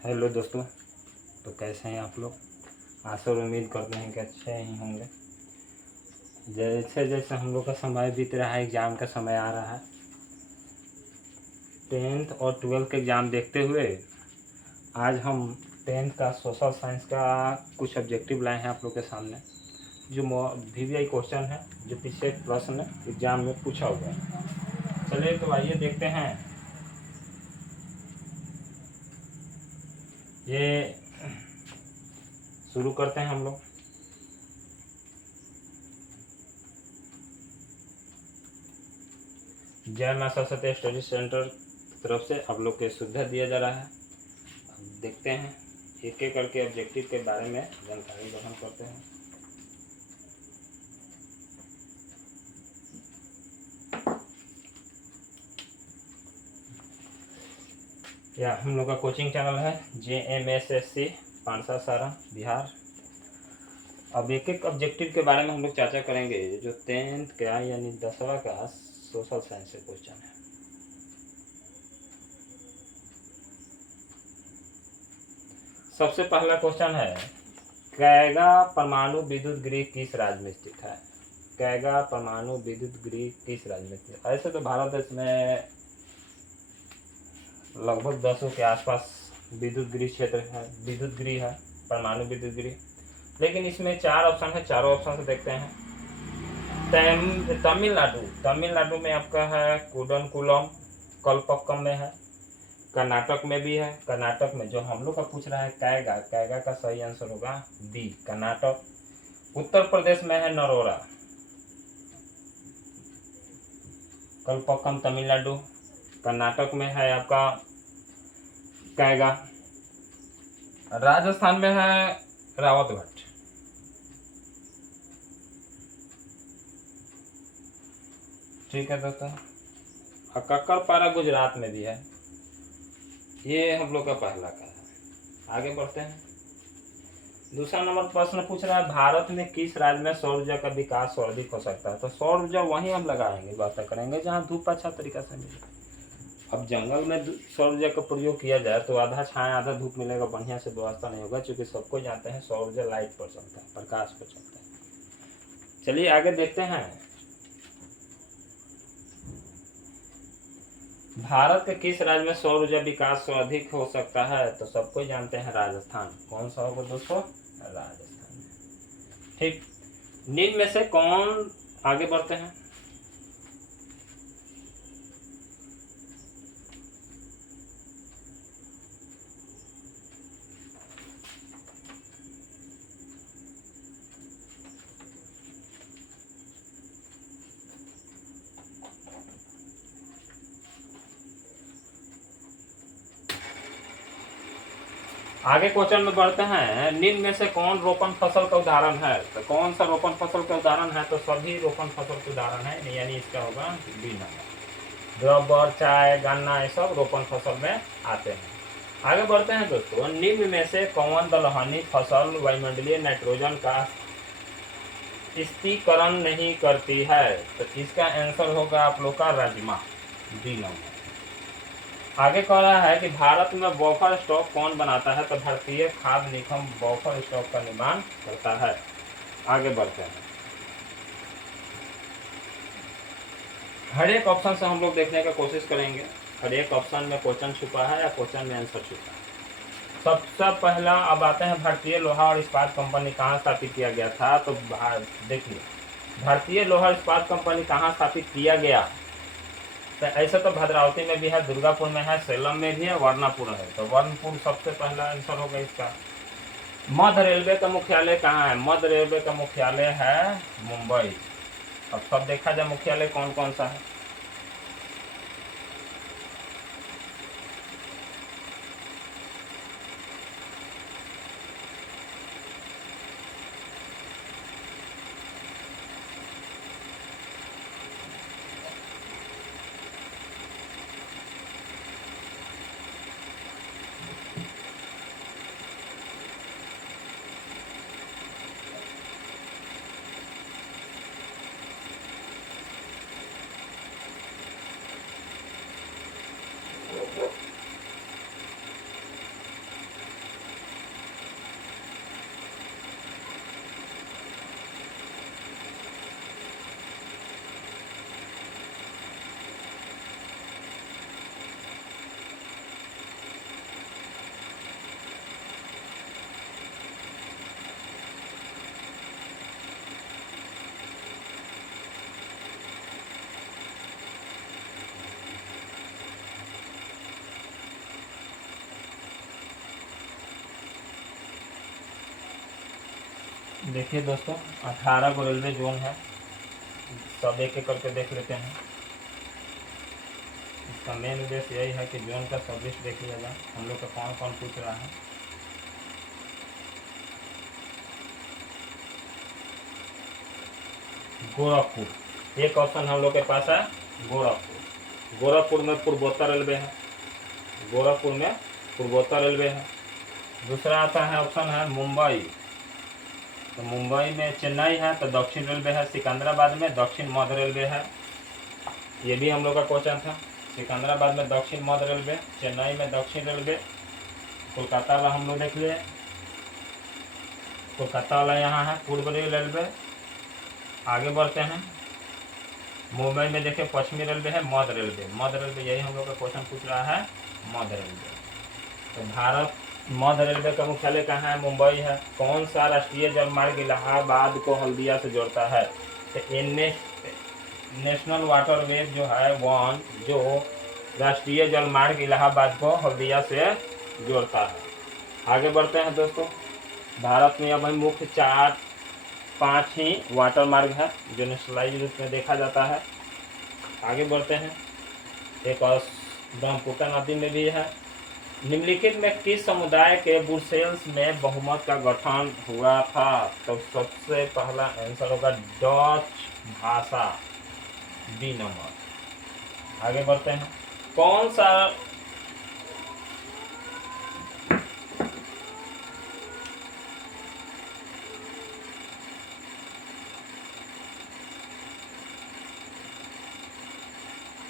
Hello दोस्तों। तो कैसे हैं आप लोग? आशा और उम्मीद करते हैं कि अच्छे ही होंगे। जैसे जैसे हम लोग का समय बीत रहा है, एग्ज़ाम का समय आ रहा है। 10th और 12th के एग्ज़ाम देखते हुए आज हम 10th का सोशल साइंस का कुछ ऑब्जेक्टिव लाए हैं आप लोग के सामने, जो VVI क्वेश्चन है, जो पिछले प्रश्न एग्ज़ाम में पूछा हुआ है। चलिए तो आइए देखते हैं। ये शुरू करते हैं हम लोग। जय मां सरस्वती स्टडी सेंटर तरफ से आप लोग के सुविधा दिया जा रहा है। अब देखते हैं एक एक करके ऑब्जेक्टिव के बारे में जानकारी ग्रहण करते हैं। या हम लोग का कोचिंग चैनल है JMSSC पानसा सारण बिहार। अब एक एक ऑब्जेक्टिव के बारे में हम लोग चर्चा करेंगे, जो 10th का यानी 10वां का सोशल साइंस से क्वेश्चन है। सबसे पहला क्वेश्चन है, कैगा परमाणु विद्युत गृह किस राज्य में स्थित है? कैगा परमाणु विद्युत गृह किस राज्य में स्थित है? ऐसे तो भारत देश में लगभग 10 के आसपास विद्युत गृह क्षेत्र है, विद्युत गृह है, परमाणु विद्युत गृह। लेकिन इसमें 4 ऑप्शन है, चारों ऑप्शन से देखते हैं। तमिलनाडु में आपका है कुडनकुलम, कलपक्कम में है। कर्नाटक में भी है। कर्नाटक में जो हम लोग का पूछ रहा है कैगा, कैगा का सही आंसर होगा डी, कर्नाटक। उत्तर प्रदेश में है नरोरा, कलपक्कम तमिलनाडु। कर्नाटक में है आपका कैगा। राजस्थान में है रावतभट्ट। ठीक है दोस्तों। कक्कड़पारा गुजरात में भी है। ये हम लोग का पहला का है। आगे बढ़ते हैं। दूसरा नंबर प्रश्न पूछ रहा है, भारत में किस राज्य में सौर ऊर्जा का विकास सर्वाधिक हो सकता है? तो सौर ऊर्जा वहीं हम लगाएंगे, व्यवस्था करेंगे जहाँ धूप अच्छा तरीका से मिले। अब जंगल में सौर ऊर्जा का प्रयोग किया जाए तो आधा छाया आधा धूप मिलेगा, बढ़िया से व्यवस्था नहीं होगा, क्योंकि सबको जानते हैं सौर ऊर्जा लाइट पर चलता है, प्रकाश पर चलता है। चलिए आगे देखते हैं। भारत के किस राज्य में सौर ऊर्जा विकास अधिक हो सकता है? तो सबको जानते हैं राजस्थान। कौन सा होगा दोस्तों? राजस्थान। ठीक। निम्न में से कौन, आगे बढ़ते हैं। आगे क्वेश्चन में बढ़ते हैं। निम्न में से कौन रोपण फसल का उदाहरण है? तो कौन सा रोपण फसल का उदाहरण है? तो सभी रोपण फसल के उदाहरण है, यानी इसका होगा बी नंबर। रबर, चाय, गन्ना, ये सब रोपण फसल में आते हैं। आगे बढ़ते हैं दोस्तों। निम्न में से कौन दलहनी फसल वायुमंडलीय नाइट्रोजन का स्थिरीकरण नहीं करती है? तो इसका आंसर होगा आप लोग का राजमा, डी नंबर। आगे कह रहा है कि भारत में बफर स्टॉक कौन बनाता है? तो भारतीय खाद्य निगम बफर स्टॉक का निर्माण करता है। आगे बढ़ते हैं। हर एक ऑप्शन से हम लोग देखने का कोशिश करेंगे, हर एक ऑप्शन में क्वेश्चन छुपा है या क्वेश्चन में आंसर छुपा है। सबसे पहला अब आते हैं, भारतीय लोहा और इस्पात कंपनी कहाँ स्थापित किया गया था? तो देखिए, भारतीय लोहा इस्पात कंपनी कहाँ स्थापित किया गया? तो ऐसा तो भद्रावती में भी है, दुर्गापुर में है, सेलम में भी है, वर्नापुर है। तो वर्नपुर सबसे पहला आंसर होगा इसका। मध्य रेलवे का मुख्यालय कहाँ है? मध्य रेलवे का मुख्यालय है मुंबई। अब सब देखा जाए मुख्यालय कौन कौन सा है। देखिए दोस्तों, 18 को रेलवे जोन है, सब एक एक करके देख लेते हैं। इसका मेन उद्देश्य यही है कि जोन का सब लिस्ट देख लिया जाए हम लोग का कौन कौन पूछ रहा है। गोरखपुर एक ऑप्शन हम लोग के पास है, गोरखपुर। गोरखपुर में पूर्वोत्तर रेलवे है, गोरखपुर में पूर्वोत्तर रेलवे है। दूसरा आता है ऑप्शन है मुंबई, तो मुंबई में चेन्नई है तो दक्षिण रेलवे है। सिकंदराबाद में दक्षिण मध्य रेलवे है, ये भी हम लोग का क्वेश्चन था। सिकंदराबाद में दक्षिण मध्य रेलवे, चेन्नई में दक्षिण रेलवे। कोलकाता वाला हम लोग देख लिए, कोलकाता वाला यहाँ है पूर्व रेलवे। आगे बढ़ते हैं, मुंबई में देखिए पश्चिमी रेलवे है, मध्य रेलवे। मध्य रेलवे यही हम लोग का क्वेश्चन पूछ रहा है, मध्य रेलवे। तो भारत मध्य रेलवे का मुख्यालय कहाँ है? मुंबई है। कौन सा राष्ट्रीय जलमार्ग इलाहाबाद को हल्दिया से जोड़ता है? तो नेशनल वाटरवे जो है वन, जो राष्ट्रीय जलमार्ग इलाहाबाद को हल्दिया से जोड़ता है। आगे बढ़ते हैं दोस्तों, भारत में अब मुख्य 4-5 ही वाटर मार्ग है जो नेशनलाइज रूप में देखा जाता है। आगे बढ़ते हैं, एक और ब्रह्मपुत्र नदी में भी है। निम्नलिखित में किस समुदाय के ब्रुसेल्स में बहुमत का गठन हुआ था? तो सबसे पहला आंसर होगा डच भाषा, बी नंबर। आगे बढ़ते हैं, कौन सा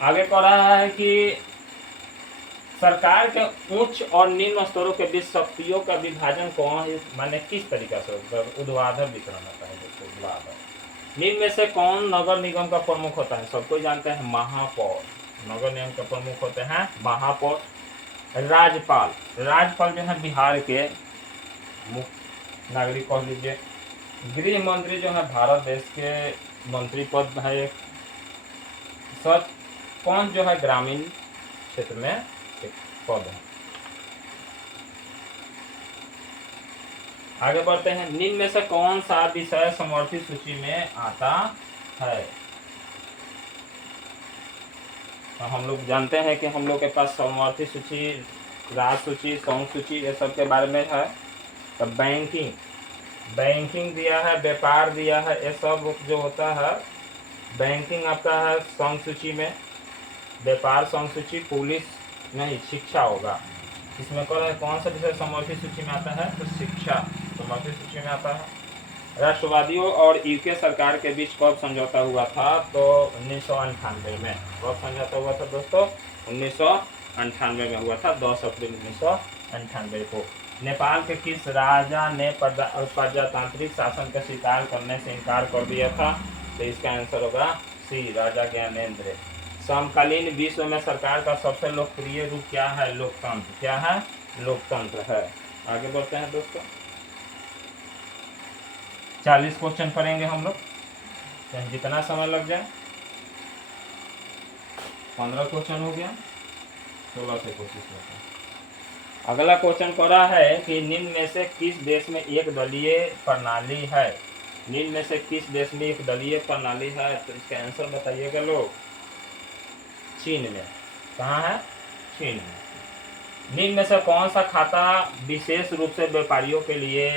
आगे कह रहा है कि सरकार के उच्च और निम्न स्तरों के बीच शक्तियों का विभाजन कौन, माने किस तरीका से ऊर्ध्वाधर वितरण होता है? दोस्तों ऊर्ध्वाधर। निम्न में से कौन नगर निगम का प्रमुख होता है? सबको जानते हैं महापौर, नगर निगम का प्रमुख होते हैं महापौर। राज्यपाल, राज्यपाल जो है बिहार के मुख्य नागरिक कह लीजिए। गृह मंत्री जो है भारत देश के मंत्री पद है एक। सच कौन जो है ग्रामीण क्षेत्र में एक पद है। आगे बढ़ते हैं, निम्न में से कौन सा विषय समर्थित सूची में आता है? तो हम लोग जानते हैं कि हम लोग के पास समर्थित सूची, राज सूची, सौंग सूची ये सब के बारे में है। तो बैंकिंग, बैंकिंग दिया है, व्यापार दिया है, ये सब जो होता है बैंकिंग आपका है सौंग सूची में, व्यापार सौंग सूची, पुलिस नहीं शिक्षा होगा। इसमें कह रहा है कौन सा विषय समर्थित सूची में आता है? तो शिक्षा समर्थित सूची में आता है। राष्ट्रवादियों और यूके सरकार के बीच कब समझौता हुआ था? तो 1998 में। कब समझौता हुआ था दोस्तों? 1998 में हुआ था, 10 अप्रैल 1998 को। नेपाल के किस राजा ने प्रजातांत्रिक शासन का स्वीकार करने से इनकार कर दिया था? तो इसका आंसर होगा सी, राजा ज्ञानेंद्र। समकालीन विश्व में सरकार का सबसे लोकप्रिय रूप क्या है? लोकतंत्र। क्या है? लोकतंत्र है। आगे बढ़ते हैं दोस्तों, 40 क्वेश्चन करेंगे हम लोग, चाहे जितना समय लग जाए। 15 क्वेश्चन हो गया, 16 से कोशिश करते हैं। अगला क्वेश्चन कह रहा है कि निम्न में से किस देश में एक दलीय प्रणाली है? निम्न में से किस देश में एक दलीय प्रणाली है? तो इसका आंसर बताइएगा लोग। चीन में। कहाँ है? चीन में। निम्न में से कौन सा खाता विशेष रूप से व्यापारियों के लिए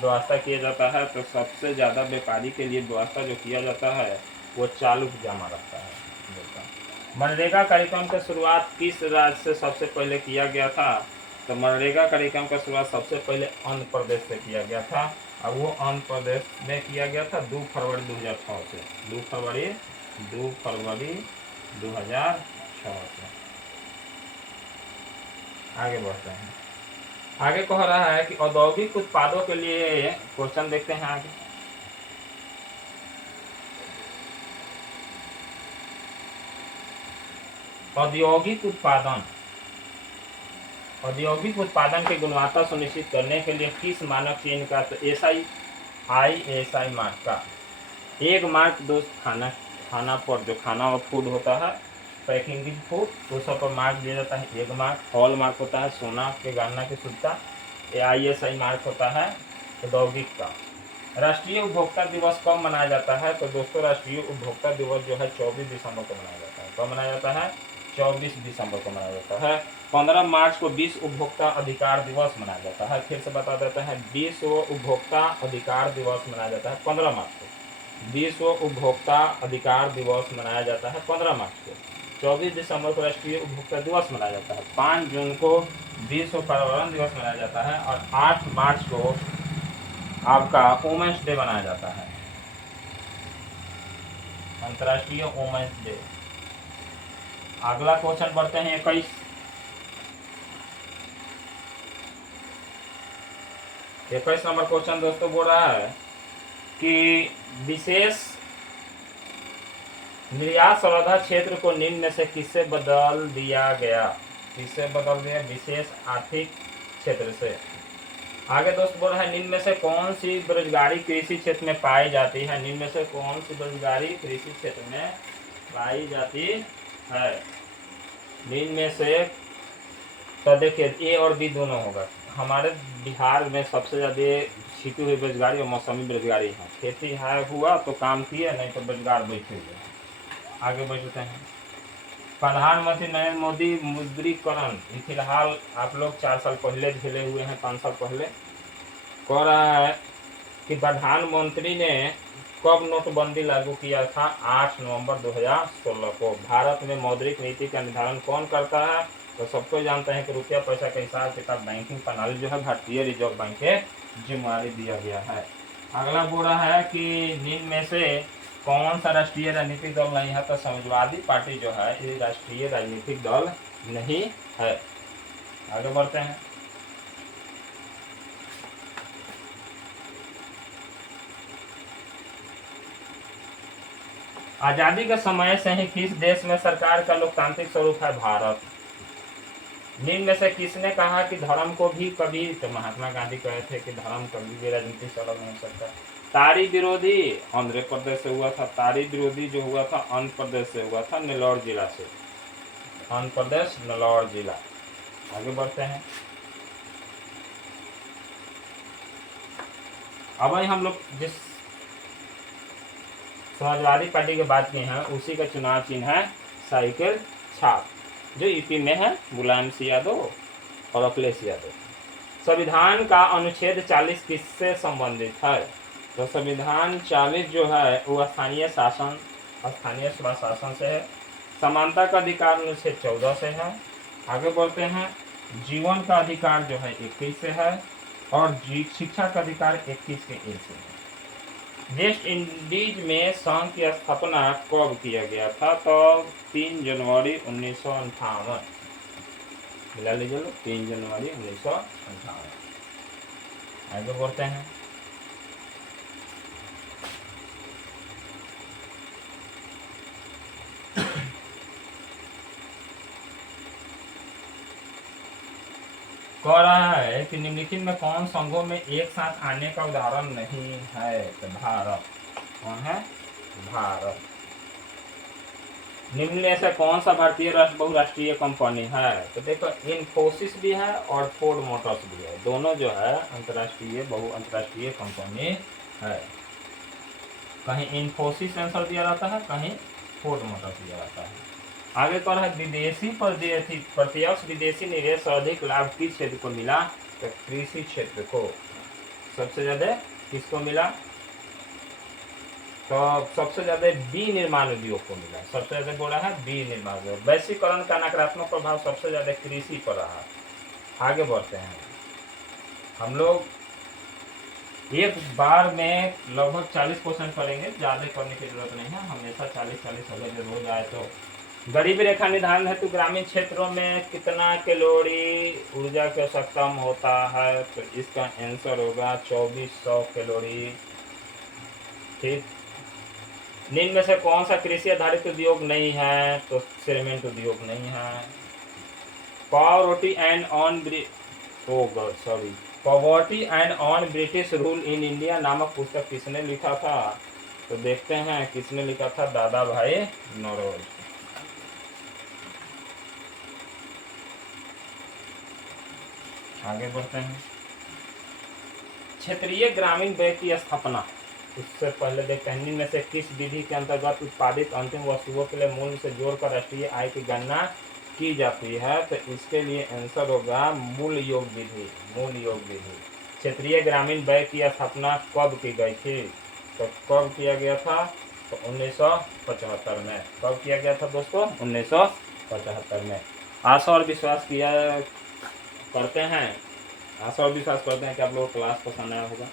व्यवस्था किया जाता है? तो सबसे ज़्यादा व्यापारी के लिए व्यवस्था जो किया जाता है वो चालू जमा रहता है। मनरेगा कार्यक्रम की शुरुआत किस राज्य से सबसे पहले किया गया था? तो मनरेगा कार्यक्रम का शुरुआत सबसे पहले आंध्र प्रदेश से किया गया था, और वो आंध्र प्रदेश में किया गया था 2 फरवरी 2006 से। 2 फरवरी 2006 से। आगे बढ़ते हैं, आगे कह रहा है कि औद्योगिक उत्पादों के लिए, क्वेश्चन देखते हैं आगे। औद्योगिक उत्पादन की गुणवत्ता सुनिश्चित करने के लिए किस मानक चिन्ह का? तो ISI मार्क का। एक मार्क दोस्त खाना पर जो खाना और फूड होता है, पैकिंग फूड, तो सब पर मार्क दिया जाता है एक मार्क। हॉल मार्क होता है सोना के गहना की शुद्धता। ISI मार्क होता है औद्योगिक का। राष्ट्रीय उपभोक्ता दिवस कब मनाया जाता है? तो दोस्तों राष्ट्रीय उपभोक्ता दिवस जो है 24 दिसंबर को मनाया जाता है। कब मनाया जाता है? 24 दिसंबर को मनाया जाता है। 15 मार्च को विश्व उपभोक्ता अधिकार दिवस मनाया जाता है। फिर से बता देते हैं, विश्व उपभोक्ता अधिकार दिवस मनाया जाता है 15 मार्च को। विश्व उपभोक्ता अधिकार दिवस मनाया जाता है 15 मार्च को। 24 दिसंबर को राष्ट्रीय उपभोक्ता दिवस मनाया जाता है। 5 जून को विश्व पर्यावरण दिवस मनाया जाता है और 8 मार्च को आपका वुमेन्स डे मनाया जाता है, अंतर्राष्ट्रीय वुमेन्स डे। अगला क्वेश्चन बढ़ते हैं 21 नंबर क्वेश्चन दोस्तों बोल रहा है कि विशेष निर्यात संवर्धन क्षेत्र को निम्न में से किससे बदल दिया गया? किससे बदल दिया? विशेष आर्थिक क्षेत्र से। आगे दोस्त बोल रहा है, निम्न में से कौन सी बेरोजगारी कृषि क्षेत्र में पाई जाती है? निम्न में से कौन सी बेरोजगारी कृषि क्षेत्र में पाई जाती है? निम्न में से, तो देखिए ए और बी दोनों होगा। हमारे बिहार में सबसे ज़्यादा छिपी हुई बेरोजगारी और मौसमी बेरोजगारी है। खेती है हुआ तो काम किए, नहीं तो बेरोजगार बैठे हुए। आगे बढ़ते हैं। प्रधानमंत्री नरेंद्र मोदी मुद्रीकरण फिलहाल आप लोग 4 साल पहले झेले हुए हैं, 5 साल पहले। कह रहा है कि प्रधानमंत्री ने कब नोटबंदी लागू किया था? 8 नवंबर 2016 को। भारत में मौद्रिक नीति का निर्धारण कौन करता है? तो सबको जानते हैं कि रुपया पैसा का हिसाब किताब बैंकिंग प्रणाली जो है भारतीय रिजर्व बैंक के जिम्मेदारी दिया गया है। अगला बोल रहा है कि निम्न में से कौन सा राष्ट्रीय राजनीतिक दल नहीं है? तो समाजवादी पार्टी जो है ये राष्ट्रीय राजनीतिक दल नहीं है। आगे बढ़ते हैं। आजादी के समय से ही किस देश में सरकार का लोकतांत्रिक स्वरूप है? भारत। निम्न में से किसने कहा कि धर्म को भी कभी, तो महात्मा गांधी कहे थे कि धर्म कभी भी राजनीति से अलग नहीं हो सकता। तारी विरोधी आंध्र प्रदेश से हुआ था। तारी विरोधी जो हुआ था आंध्र प्रदेश से हुआ था, नेल्लौर जिला से। आंध्र प्रदेश नेल्लौर जिला। आगे बढ़ते हैं। अब वही हम लोग जिस समाजवादी पार्टी की बात की हैं उसी का चुनाव चिन्ह है साइकिल छाप, जो यूपी में है, मुलायम सिंह यादव और अखिलेश यादव। संविधान का अनुच्छेद 40 किससे संबंधित है? तो संविधान 40 जो है वो स्थानीय स्वशासन से है। समानता का अधिकार अनुच्छेद 14 से है। आगे बढ़ते हैं। जीवन का अधिकार जो है 21 से है और शिक्षा का अधिकार 21 के ए से है। वेस्ट इंडीज में संघ की स्थापना कब किया गया था? तो 3 जनवरी 1958। मिला लीजिए लोग, 3 जनवरी 1958। आगे बढ़ते हैं। कह रहा है कि निम्नलिखित में कौन संघों में एक साथ आने का उदाहरण नहीं है? तो भारत। कौन है? भारत। निम्न में से कौन सा भारतीय बहुराष्ट्रीय कंपनी है? तो देखो इन्फोसिस भी है और फोर्ड मोटर्स भी है। दोनों जो है अंतर्राष्ट्रीय कंपनी है। कहीं इन्फोसिस आंसर दिया जाता है, कहीं फोर्ड मोटर्स दिया जाता है। आगे पर है प्रत्यक्ष विदेशी निवेश से अधिक लाभ किस क्षेत्र को मिला? तो कृषि क्षेत्र को सबसे ज्यादा किसको मिला? तो सबसे ज्यादा विनिर्माण उद्योग को मिला। सबसे ज्यादा बोला है विनिर्माण उद्योग। वैश्वीकरण का नकारात्मक प्रभाव सबसे ज्यादा कृषि पर रहा। आगे बढ़ते हैं। हम लोग एक बार में लगभग 40 क्वेश्चन पढ़ेंगे, ज्यादा करने की जरूरत नहीं है। हमेशा 40 अगर रोज आए तो। गरीबी रेखा निर्धारण हेतु ग्रामीण क्षेत्रों में कितना कैलोरी ऊर्जा की आवश्यकता होता है? तो इसका आंसर होगा 2400 कैलोरी। ठीक। निम्न में से कौन सा कृषि आधारित उद्योग नहीं है? तो सीमेंट उद्योग नहीं है। Poverty and on British rule in India नामक पुस्तक किसने लिखा था? तो देखते हैं किसने लिखा था। दादा भाई नौरोजी। आगे बढ़ते हैं। क्षेत्रीय ग्रामीण व्यय की स्थापना। उससे पहले देखते हैं निम्न में से किस विधि के अंतर्गत उत्पादित अंतिम वस्तुओं के लिए मूल्य से जोड़कर राष्ट्रीय आय की गणना की जाती है। तो इसके लिए आंसर होगा मूल योग विधि। मूल योग विधि। क्षेत्रीय ग्रामीण व्यय की स्थापना कब की गई थी? तो कब किया गया था? तो 1975 में। कब किया गया था दोस्तों? 1975 में। आशा और विश्वास किया करते हैं आशा और विश्वास करते हैं कि आप लोगों को क्लास पसंद आया होगा।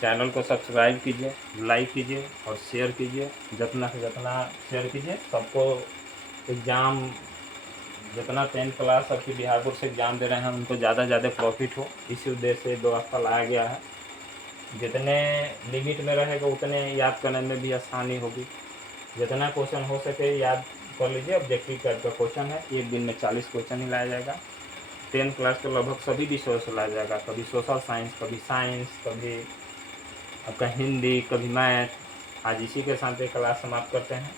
चैनल को सब्सक्राइब कीजिए, लाइक कीजिए और शेयर कीजिए। जितना से जितना शेयर कीजिए, सबको एग्ज़ाम जितना 10th क्लास सबकी बिहार बोर्ड से एग्ज़ाम दे रहे हैं उनको ज़्यादा से ज़्यादा प्रॉफिट हो, इसी उद्देश्य से व्यवस्था लाया गया है। जितने लिमिट में रहेगा उतने याद करने में भी आसानी होगी। जितना क्वेश्चन हो सके याद कर लीजिए। ऑब्जेक्टिव टाइप का क्वेश्चन है, एक दिन में 40 क्वेश्चन ही लाया जाएगा। 10th क्लास के लगभग सभी विषयों से लाया जाएगा, कभी सोशल साइंस, कभी साइंस, कभी आपका हिंदी, कभी मैथ। आज इसी के साथ एक क्लास समाप्त करते हैं।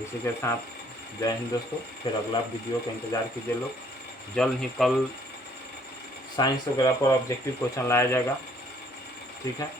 इसी के साथ जय हिंद दोस्तों। फिर अगला वीडियो का इंतज़ार कीजिए लोग। जल्द ही कल साइंस वगैरह पर ऑब्जेक्टिव क्वेश्चन लाया जाएगा। ठीक है।